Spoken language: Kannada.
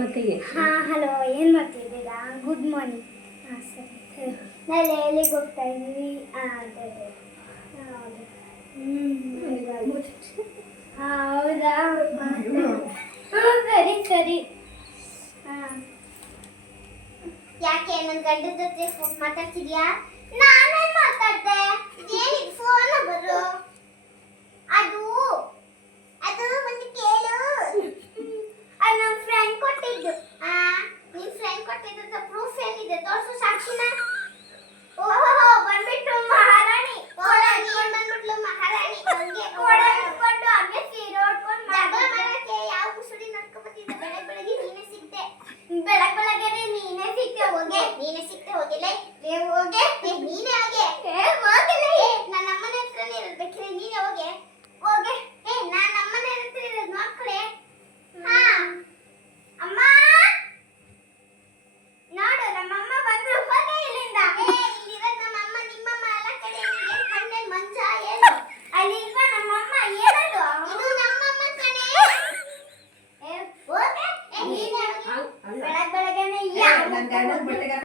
ಮತ್ತೆ ಹಲೋ, ಏನು ಮಾಡ್ತಿದ್ದೀರಾ? Good morning. ಸರಿ, ನಾಳೆ ಎಲ್ಲಿಗೆ ಹೋಗ್ತಾ ಇದ್ದೀವಿ? ಅದೇ ಹೌದಾ? ಸರಿ ಸರಿ. ಯಾಕೆ ನನ್ನ ಗಂಡನ ಜೊತೆ ಫೋನ್ ಮಾತಾಡ್ತಿದ್ಯಾ? ನಾನೇ ಮಾತಾಡ್ದೆ. ಏನಿಗೆ ಫೋನ್ ಬರು? ಅದು ಅದು ಒಂದು ಕೇಳು. ಅದು ನನ್ನ ಫ್ರೆಂಡ್ ಕೊಟ್ಟಿದ್ದು. ನಿನ್ನ ಫ್ರೆಂಡ್ ಕೊಟ್ಟಿದ್ದು ಪ್ರೂಫ್ ಏನಿದೆ? ತೋರಿಸು ಸಾಕ್ಷಿನ. ಓಹೋ, ಬಂದ್ಬಿಟ್ಟು ಮಹಾರಾಣಿ. ಕೋಡ ಹಿಡ್ಕೊಂಡು ಬಂದ್ಬಿಟ್ಲು ಮಹಾರಾಣಿ. ಹಂಗೆ ಕೋಡ ಹಿಡ್ಕೊಂಡು ಹಂಗೆ ಸೀರೆ ಉಟ್ಕೊಂಡು ಜಗಳ ಮಾಡಕ್ಕೆ ಯಾವ ಮುಸುಡಿ ನಡ್ಕೊಂಡು ಬಂದಿದ್ದೆ? ಬೆಳಗ್ಗೆ ನೀನೇ ಸಿಕ್ತೆ. ಬೆಳಗ್ಗೆ ನೀನೇ ಸಿಕ್ತೆ. ಹೋಗೆ, ನೀನೇ ಸಿಕ್ತೆ. ಹೋಗಿಲ್ಲ ಹೋಗೆ, ನೀನೇ ಹೋಗೆ. ಹೋಗಿಲ್ಲ, ನನ್ನ ಅಮ್ಮನ ಹತ್ರನೇ ಇರ್ಬೇಕ್ರೆ ನೀನೇ ಹೋಗೆ. ಹೋಗೆ, ನಾನು ಅಮ್ಮನ ಹತ್ರ ಇರೋದು ನೋಡ್ಕೊಳೆ. ಅಮ್ಮ ನೋಡು, ನಮ್ಮಮ್ಮ ಬಂದ್ರು. ಹೋಗೆ ಇಲ್ಲಿಂದ. ಇಲ್ಲಿರೋದು ನಮ್ಮಮ್ಮ, ನಿಮ್ಮಮ್ಮ ಎಲ್ಲ ಕಡೆ. ನಿಮಗೆ ಕಣ್ಣಲ್ಲಿ ಮಂಜ ಏನು? ಅಲ್ಲಿ ಇಲ್ವಾ ನಮ್ಮಮ್ಮ? ಏನದು? ಇದು ನಮ್ಮಮ್ಮ ಕಣೆ. ಹೋಗೆ, ನೀನೇ ಹೋಗಿ. ಬೆಳಗ್ಗೆನೆ